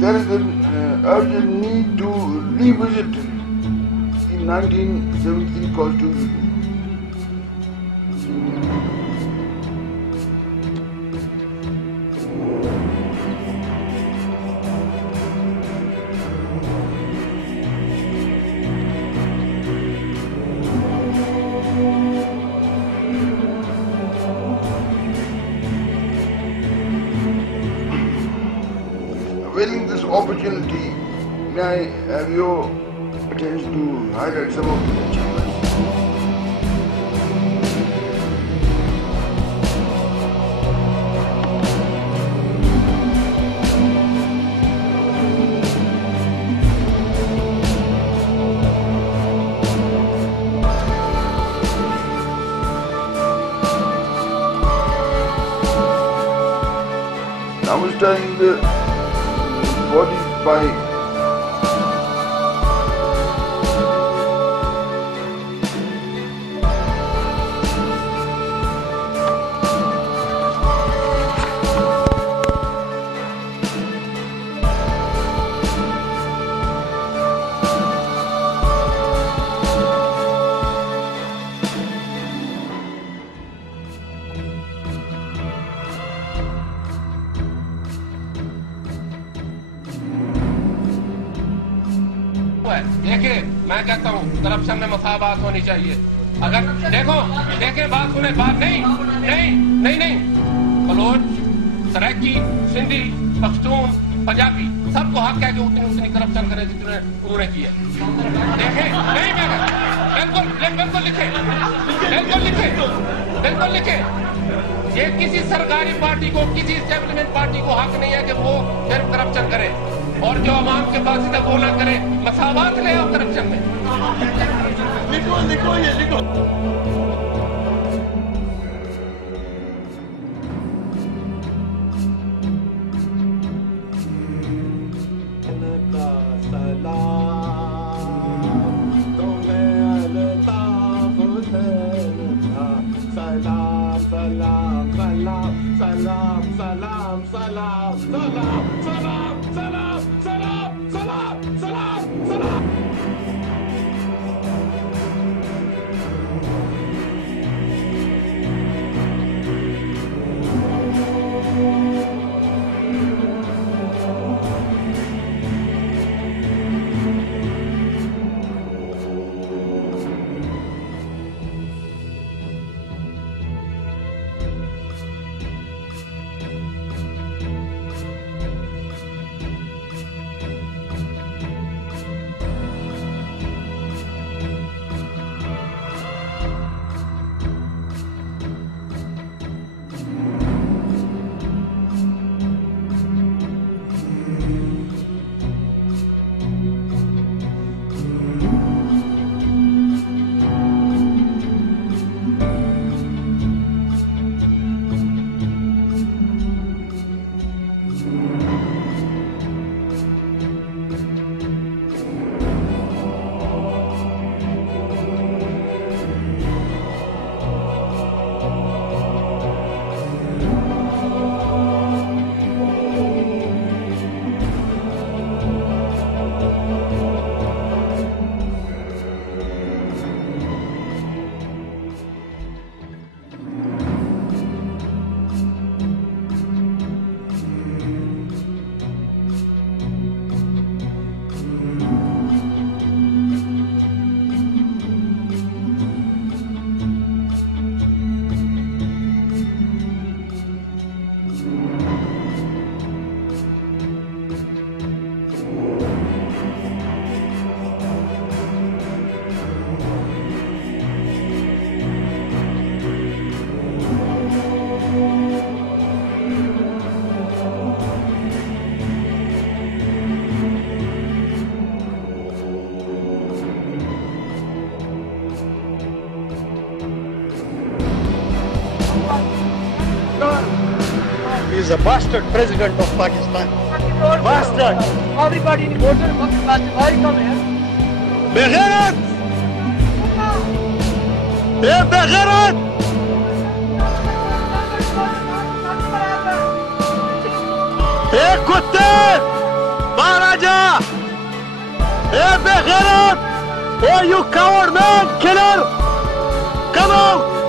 there is an urgent need to revisit the 1973 Constitution. Availing this opportunity, may I have your attention to highlight some of the achievements? Now we're studying the bodies by देखिए, मैं कहता हूँ corruption में मसावत होनी चाहिए। अगर देखे बात सुने, बात नहीं बलोच, सराइकी, सिंधी, पख्तून, पंजाबी सबको हक है कि उतनी करप्शन करे जितने उन्होंने किया। देखे नहीं, मैं बिल्कुल लिखे। ये किसी सरकारी पार्टी को, किसी एस्टेब्लिशमेंट पार्टी को हक नहीं है कि वो सिर्फ करप्शन करे और जो आवाम के पास इधर वो ना करे। मसावत ले आओ करप्शन में। लिखो ये लिखो। सलाम। He is a bastard president of Pakistan. Bastard! Everybody in the border of Pakistan, why come here? Begharat! Hey, Begharat! Hey, kutte! Maharaja! Hey, Begharat! Oh, you coward man! Killer! Come out!